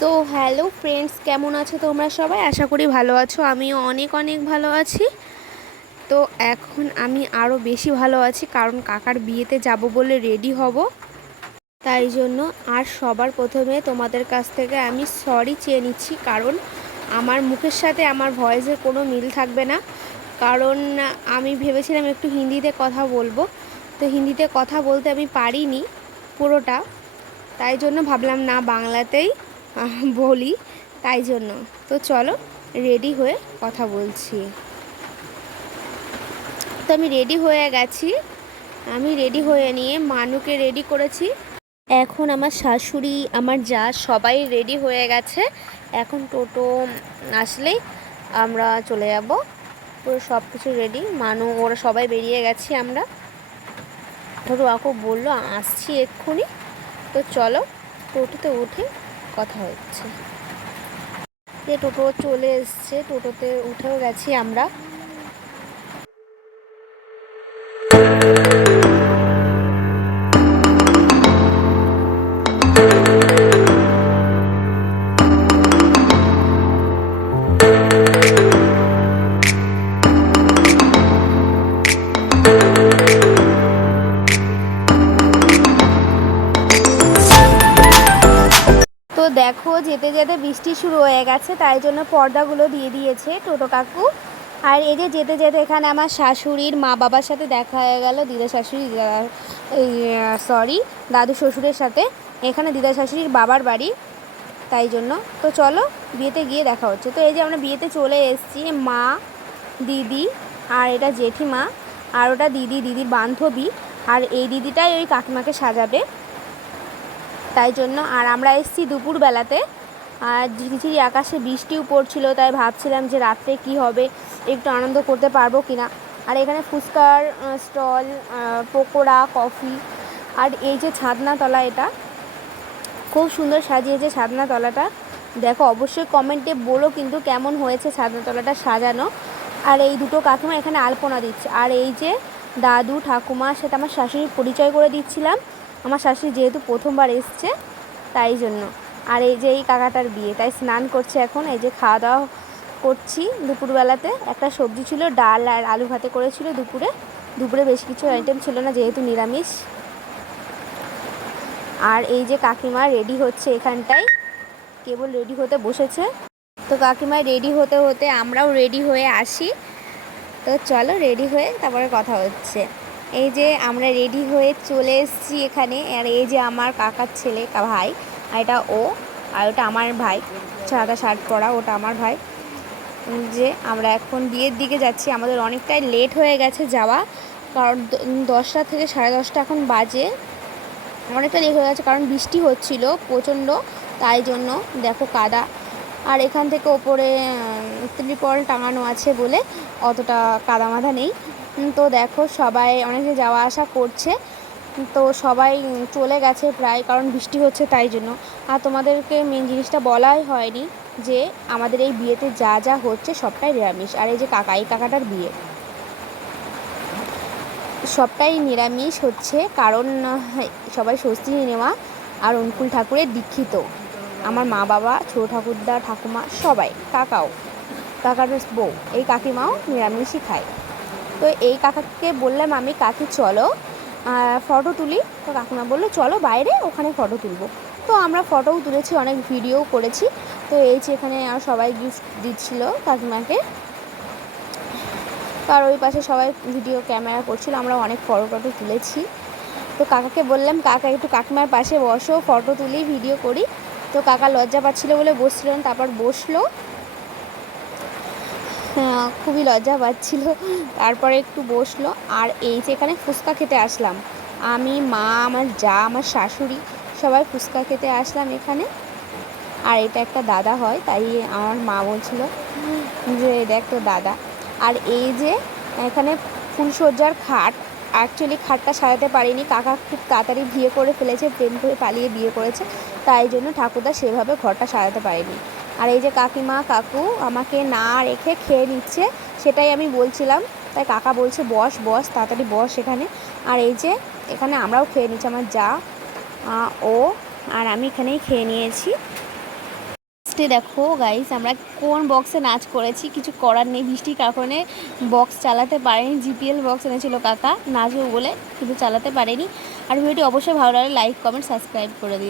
So hello friends কেমন আছো তোমরা সবাই? আশা করি ভালো আছো। আমিও অনেক অনেক ভালো আছি। তো এখন আমি আরও বেশি ভালো আছি, কারণ কাকার বিয়েতে যাব বলে রেডি হব। তাই জন্য আর সবার প্রথমে তোমাদের কাছ থেকে আমি সরি চেয়ে নিচ্ছি, কারণ আমার মুখের সাথে আমার ভয়েসের কোনো মিল থাকবে না। কারণ আমি ভেবেছিলাম একটু হিন্দিতে কথা বলব। তো হিন্দিতে কথা বলতে আমি পারিনি পুরোটা। তাই জন্য ভাবলাম না, বাংলাতেই বলি, তাই জন্য। তো চলো রেডি হয়ে কথা বলছি। তো আমি রেডি হয়ে গেছি। আমি রেডি হয়ে নিয়ে মানুকে রেডি করেছি। এখন আমার শাশুড়ি, আমার যা, সবাই রেডি হয়ে গেছে। এখন টোটো আসলেই আমরা চলে যাব। পুরো সব কিছু রেডি মানু, ওরা সবাই বেরিয়ে গেছি আমরা। টোটো কাকু বলল আসছি এক্ষুনি। তো চলো, টোটোতে উঠে। কথা হচ্ছে। যে টোটো চলে এসছে টোটোতে উঠেও গেছি আমরা। তো দেখো যেতে যেতে বৃষ্টি শুরু হয়ে গেছে, তাই জন্য পর্দাগুলো দিয়ে দিয়েছে টোটো কাকু। আর এই যে যেতে যেতে এখানে আমার শাশুড়ির মা বাবার সাথে দেখা হয়ে গেল, দিদা শাশুড়ি সরি দাদু শ্বশুরের সাথে। এখানে দিদা শাশুড়ির বাবার বাড়ি, তাই জন্য। তো চলো, বিয়েতে গিয়ে দেখা হচ্ছে। তো এই যে আমরা বিয়েতে চলে এসেছি, মা, দিদি আর এটা জেঠিমা আর ওটা দিদি, দিদির বান্ধবী। আর এই দিদিটাই ওই কাকিমাকে সাজাবে। তাই জন্য। আর আমরা এসেছি দুপুরবেলাতে। আর ঝিরিঝিরি আকাশে বৃষ্টিও পড়ছিল, তাই ভাবছিলাম যে রাত্রে কি হবে, একটু আনন্দ করতে পারব কি না আর এখানে ফুচকার স্টল পকোড়া, কফি, আর এই যে ছাদনাতলা এটা, খুব সুন্দর সাজিয়েছে ছাদনাতলাটা। দেখো, অবশ্যই কমেন্টে বলো কিন্তু কেমন হয়েছে ছাদনাতলাটা সাজানো। আর এই দুটো কাকিমা এখানে আলপনা দিচ্ছে। আর এই যে দাদু, ঠাকুমা, সেটা আমার শাশুড়ির পরিচয় করে দিচ্ছিলাম। আমার শাশুড়ি যেহেতু প্রথমবার এসছে, তাই জন্য। আর এই যে এই কাকাটার বিয়ে, তাই স্নান করছে এখন, এই যে খাওয়া দাওয়া করছি দুপুরবেলাতে। একটা সবজি ছিল, ডাল আর আলু ভাতে করেছিল দুপুরে। দুপুরে বেশ কিছু আইটেম ছিল না, যেহেতু নিরামিষ। আর এই যে কাকিমা রেডি হচ্ছে এখানটায়, কেবল রেডি হতে বসেছে। তো কাকিমা রেডি হতে হতে আমরাও রেডি হয়ে আসি। তো চলো রেডি হয়ে তারপরে কথা হচ্ছে। এই যে আমরা রেডি হয়ে চলে এসেছি এখানে, আর এই যে আমার কাকার ছেলে ভাই, আর এটা ও, আর ওটা আমার ভাই, সাদা শার্ট পরা, ওটা আমার ভাই। যে আমরা এখন বিয়ের দিকে যাচ্ছি, আমাদের অনেকটাই লেট হয়ে গেছে যাওয়া, কারণ দশটা থেকে সাড়ে দশটা এখন বাজে। অনেকটা লেট হয়ে গেছে কারণ বৃষ্টি হচ্ছিল প্রচণ্ড, তাই জন্য দেখো কাদা। আর এখান থেকে ওপরে ত্রিপল টাঙানো আছে বলে অতটা কাদা মাথা নেই। তো দেখো সবাই, অনেকে যাওয়া আসা করছে, তো সবাই চলে গেছে প্রায়, কারণ বৃষ্টি হচ্ছে তাই জন্য। আর তোমাদেরকে মেন জিনিসটা বলাই হয়নি যে আমাদের এই বিয়েতে যা যা হচ্ছে সবটাই নিরামিষ, আর এই যে কাকা, এই কাকাটার বিয়ে। সবটাই নিরামিষ হচ্ছে, কারণ সবাই স্বস্তি নেওয়া আর অনুকূল ঠাকুরের দীক্ষিত। আমার মা বাবা, ছোটো ঠাকুরদা, ঠাকুমা, সবাই, কাকাও কাকার বউ, এই কাকিমাও নিরামিষই খায়। তো এই কাকাকে বললাম আমি, কাকি, চলো ফটো তুলি। তো কাকিমা বলল, চলো বাইরে, ওখানে ফটো তুলবো। তো আমরা ফটোও তুলেছি, অনেক ভিডিও করেছি। তো এই যে এখানে আর সবাই গিফট দিচ্ছিল কাকিমাকে। তো আর ওই পাশে সবাই ভিডিও ক্যামেরা করছিল, আমরা অনেক ফটো টটো তুলেছি। তো কাকাকে বললাম, কাকা, একটু কাকিমার পাশে বসো ফটো তুলি ভিডিও করি। তো কাকা লজ্জা পাচ্ছিলো বলে বসছিলেন তারপর বসল। খুবই লজ্জা পাচ্ছিল। তারপরে একটু বসল। আর এই যে এখানে ফুচকা খেতে আসলাম। আমি, মা, আমার যা, আমার শাশুড়ি, সবাই ফুচকা খেতে আসলাম এখানে। আর এটা একটা দাদা হয়, তাই আমার মা বলছিল যে এটা একটা দাদা। আর এই যে এখানে ফুলসজ্জার খাট অ্যাকচুয়ালি খাটটা সাজাতে পারিনি। কাকা খুব তাড়াতাড়ি বিয়ে করে ফেলেছে, প্রেম করে পালিয়ে বিয়ে করেছে। তাই জন্য ঠাকুরদা সেভাবে ঘরটা সাজাতে পারেনি। আর এই যে কাকিমা, কাকু আমাকে না রেখে খেয়ে নিচ্ছে, সেটাই আমি বলছিলাম। তাই কাকা বলছে, বস বস, তাড়াতাড়ি বস এখানে। আর এই যে এখানে আমরাও খেয়ে নিচ্ছি, আমার যা ও, আর আমি এখানেই খেয়ে নিয়েছি। দেখো গাইস আমরা কোন বক্সে নাচ করেছি, কিছু করার নেই, বৃষ্টির কারণে বক্স চালাতে পারেনি জিপিএল বক্স এনেছিল কাকা, নাচবো বলে, কিন্তু চালাতে পারেনি। আর ভিডিওটি অবশ্যই ভালো লাগলে লাইক কমেন্ট সাবস্ক্রাইব করে দিও।